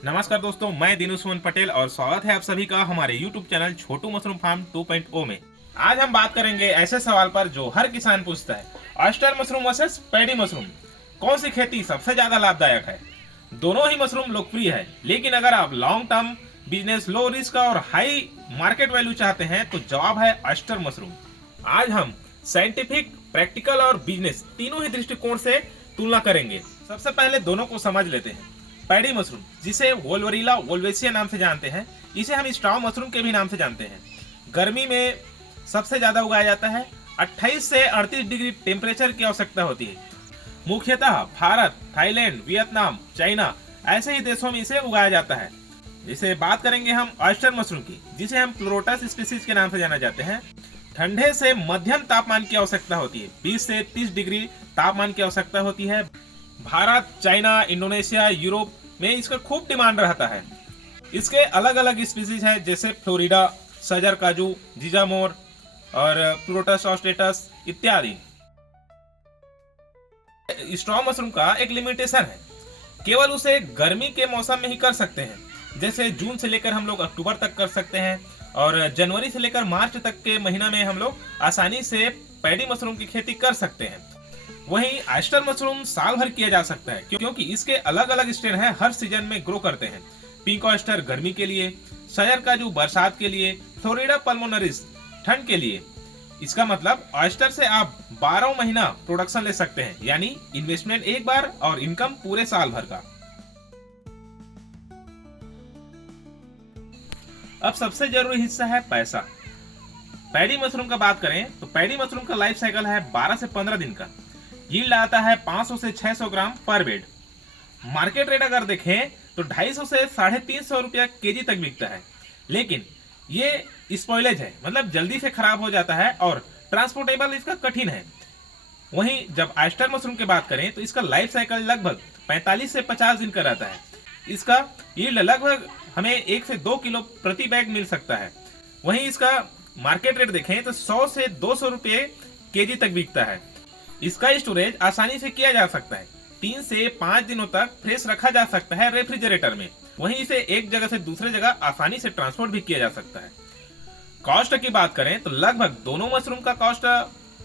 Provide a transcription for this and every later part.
नमस्कार दोस्तों, मैं दिनु सुमन पटेल और स्वागत है आप सभी का हमारे YouTube चैनल छोटू मशरूम फार्म 2.0 में। आज हम बात करेंगे ऐसे सवाल पर जो हर किसान पूछता है, oyster mushroom versus paddy mushroom, कौन सी खेती सबसे ज्यादा लाभदायक है। दोनों ही मशरूम लोकप्रिय है, लेकिन अगर आप long term business, low risk और हाई मार्केट वैल्यू चाहते हैं तो जवाब है ऑयस्टर मशरूम। आज हम साइंटिफिक, प्रैक्टिकल और बिजनेस तीनों ही दृष्टिकोण से तुलना करेंगे। सबसे पहले दोनों को समझ लेते हैं। पैडी मशरूम, जिसे वोल्वरीला वोल्वेसिया नाम से जानते हैं, इसे हम स्ट्रॉ मशरूम के भी नाम से जानते हैं। गर्मी में सबसे ज्यादा उगाया जाता है। 28 से 38 डिग्री टेम्परेचर की आवश्यकता होती है। मुख्यतः भारत, थाईलैंड, वियतनाम, चाइना ऐसे ही देशों में इसे उगाया जाता है। इसे बात करेंगे हम ऑयस्टर मशरूम की, जिसे हम प्लोरोटस स्पीसीज के नाम से जाना जाते हैं। ठंडे से मध्यम तापमान की आवश्यकता होती है। 20 से 30 डिग्री तापमान की आवश्यकता होती है। भारत, चाइना, इंडोनेशिया, यूरोप में इसका खूब डिमांड रहता है। इसके अलग अलग स्पीसीज हैं, जैसे फ्लोरिडा, सजर काजू, जीजामोर और प्लोरोटस ऑस्टेटस इत्यादि। स्ट्रॉ मशरूम का एक लिमिटेशन है, केवल उसे गर्मी के मौसम में ही कर सकते हैं। जैसे जून से लेकर हम लोग अक्टूबर तक कर सकते हैं और जनवरी से लेकर मार्च तक के महीना में हम लोग आसानी से पैडी मशरूम की खेती कर सकते हैं। वहीं ऑयस्टर मशरूम साल भर किया जा सकता है, क्योंकि इसके अलग अलग स्ट्रेन हैं, हर सीजन में ग्रो करते हैं। पिंक ऑयस्टर गर्मी के लिए, सजर काजू बरसात के लिए, फ्लोरिडा पल्मोनरिस ठंड के लिए। इसका मतलब ऑयस्टर से आप 12 महीना प्रोडक्शन ले सकते हैं, यानी इन्वेस्टमेंट एक बार और इनकम पूरे साल भर का। अब सबसे जरूरी हिस्सा है पैसा। पैडी मशरूम का बात करें तो पैडी मशरूम का लाइफ साइकिल है 12 से 15 दिन का। यील्ड आता है 500 से 600 ग्राम पर बेड। मार्केट रेट अगर देखें तो 250 से 350 रुपया केजी तक बिकता है, लेकिन ये स्पॉइलेज है, मतलब जल्दी से खराब हो जाता है और ट्रांसपोर्टेबल इसका कठिन है। वहीं जब ऑयस्टर मशरूम की बात करें तो इसका लाइफ साइकिल लगभग 45 से 50 दिन का रहता है। इसका यील्ड लगभग हमें 1 से 2 किलो प्रति बैग मिल सकता है। वहीं इसका मार्केट रेट देखें तो 100 से 200 रुपये केजी तक बिकता है। इसका स्टोरेज आसानी से किया जा सकता है। 3 से 5 दिनों तक फ्रेश रखा जा सकता है रेफ्रिजरेटर में। वहीं इसे एक जगह से दूसरे जगह आसानी से ट्रांसपोर्ट भी किया जा सकता है। कॉस्ट की बात करें तो लगभग दोनों मशरूम का कॉस्ट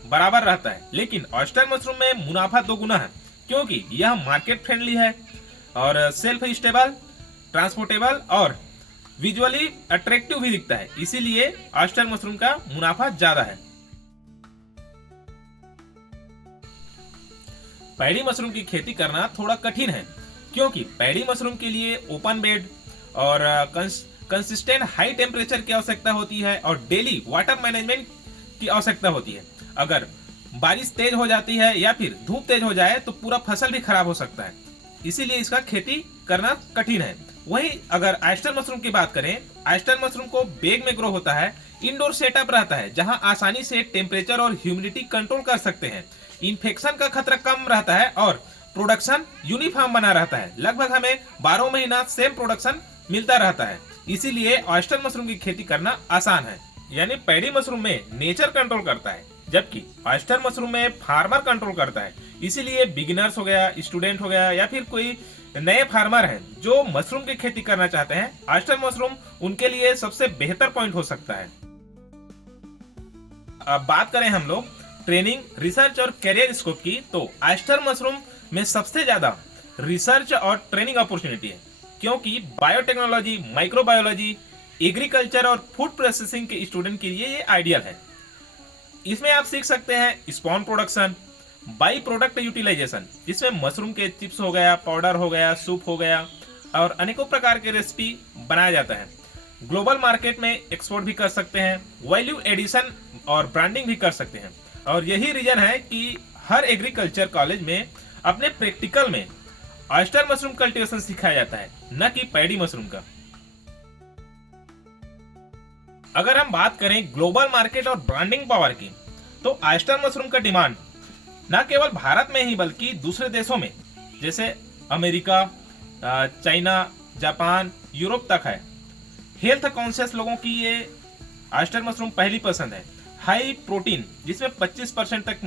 बराबर रहता है, लेकिन ऑयस्टर मशरूम में मुनाफा 2 गुना है, क्योंकि यह मार्केट फ्रेंडली है और सेल्फ स्टेबल, ट्रांसपोर्टेबल और विजुअली अट्रैक्टिव भी दिखता है। इसीलिए ऑयस्टर मशरूम का मुनाफा ज्यादा है। पैडी मशरूम की खेती करना थोड़ा कठिन है, क्योंकि पैडी मशरूम के लिए ओपन बेड और कंसिस्टेंट हाई टेम्परेचर की आवश्यकता होती है और डेली वाटर मैनेजमेंट की आवश्यकता होती है। अगर बारिश तेज हो जाती है या फिर धूप तेज हो जाए तो पूरा फसल भी खराब हो सकता है। इसीलिए इसका खेती करना कठिन है। वहीं अगर ऑयस्टर मशरूम की बात करें, ऑयस्टर मशरूम को बैग में ग्रो होता है। इंडोर सेटअप रहता है, जहां आसानी से टेम्परेचर और ह्यूमिडिटी कंट्रोल कर सकते हैं। इन्फेक्शन का खतरा कम रहता है और प्रोडक्शन यूनिफॉर्म बना रहता है। लगभग हमें 12 महीना सेम प्रोडक्शन मिलता रहता है। इसीलिए ऑयस्टर मशरूम की खेती करना आसान है। यानी पैडी मशरूम में नेचर कंट्रोल करता है, जबकि ऑयस्टर मशरूम में फार्मर कंट्रोल करता है। इसीलिए बिगिनर्स हो गया, स्टूडेंट हो गया या फिर कोई नए फार्मर हैं जो मशरूम की खेती करना चाहते हैं, ऑयस्टर मशरूम उनके लिए सबसे बेहतर पॉइंट हो सकता है। अब बात करें हम लोग ट्रेनिंग, रिसर्च और करियर स्कोप की, तो ऑयस्टर मशरूम में सबसे ज्यादा रिसर्च और ट्रेनिंग अपॉर्चुनिटी है, क्योंकि बायोटेक्नोलॉजी, माइक्रोबायोलॉजी, एग्रीकल्चर और फूड प्रोसेसिंग के स्टूडेंट के लिए ये आइडियल है। इसमें आप सीख सकते हैं spawn production, by product utilization, जिसमें मशरूम के चिप्स हो गया, पाउडर हो गया, सूप हो गया और अनेकों प्रकार के रेसिपी बनाया जाता है। ग्लोबल मार्केट में एक्सपोर्ट भी कर सकते हैं, वैल्यू एडिशन और ब्रांडिंग भी कर सकते हैं। और यही रीजन है कि हर एग्रीकल्चर कॉलेज में अपने प्रैक्टिकल में ऑयस्टर मशरूम कल्टीवेशन सिखाया जाता है, न कि पैडी मशरूम का। अगर हम बात करें ग्लोबल मार्केट और ब्रांडिंग पावर की, तो ऑयस्टर मशरूम का डिमांड न केवल भारत में ही बल्कि दूसरे देशों में जैसे अमेरिका, चाइना, जापान, यूरोप तक है। हेल्थ कॉन्शियस लोगों की ये ऑयस्टर मशरूम पहली पसंद है। हाई प्रोटीन, जिसमें 25% तक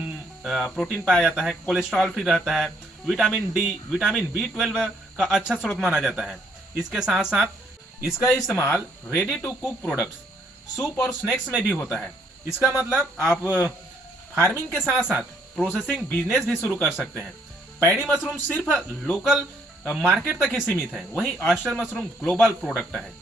प्रोटीन पाया जाता है, कोलेस्ट्रॉल फ्री रहता है, विटामिन डी, विटामिन B12 का अच्छा स्रोत माना जाता है। इसके साथ साथ इसका इस्तेमाल ready to cook products, soup और स्नैक्स में भी होता है। इसका मतलब आप फार्मिंग के साथ साथ प्रोसेसिंग बिजनेस भी शुरू कर सकते हैं। पैडी मशरूम सिर्फ लोकल मार्केट तक ही सीमित है, वहीं ऑयस्टर मशरूम ग्लोबल प्रोडक्ट है।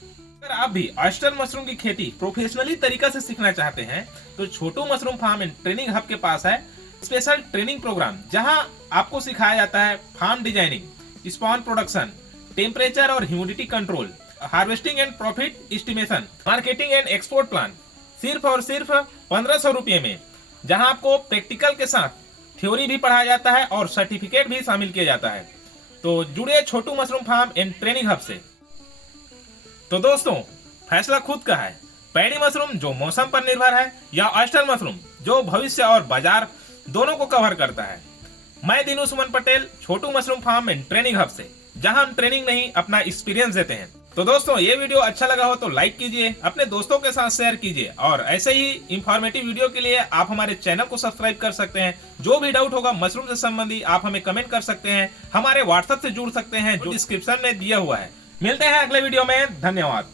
अगर आप भी ऑयस्टर मशरूम की खेती प्रोफेशनली तरीका से सीखना चाहते हैं तो Chhotu mushroom farm and training hub के पास है स्पेशल ट्रेनिंग प्रोग्राम, जहां आपको सिखाया जाता है farm designing, spawn production, temperature और humidity control, harvesting and profit estimation, marketing and export plan, सिर्फ और सिर्फ 1500 रुपये में, जहां आपको प्रैक्टिकल के साथ थ्योरी भी पढ़ाया जाता है और सर्टिफिकेट भी शामिल किया जाता है। तो जुड़े Chhotu mushroom farm and training hub से। तो दोस्तों, फैसला खुद का है, पैडी मशरूम जो मौसम पर निर्भर है या ऑयस्टर मशरूम जो भविष्य और बाजार दोनों को कवर करता है। मैं Dinu Suman Patel, Chhotu mushroom farm and training hub से, जहां हम ट्रेनिंग नहीं अपना एक्सपीरियंस देते हैं। तो दोस्तों, ये वीडियो अच्छा लगा हो तो लाइक कीजिए, अपने दोस्तों के साथ शेयर कीजिए और ऐसे ही इंफॉर्मेटिव वीडियो के लिए आप हमारे चैनल को सब्सक्राइब कर सकते हैं। जो भी डाउट होगा मशरूम से संबंधी आप हमें कमेंट कर सकते हैं, हमारे व्हाट्सएप से जुड़ सकते हैं जो डिस्क्रिप्शन में दिया हुआ है। मिलते हैं अगले वीडियो में, धन्यवाद।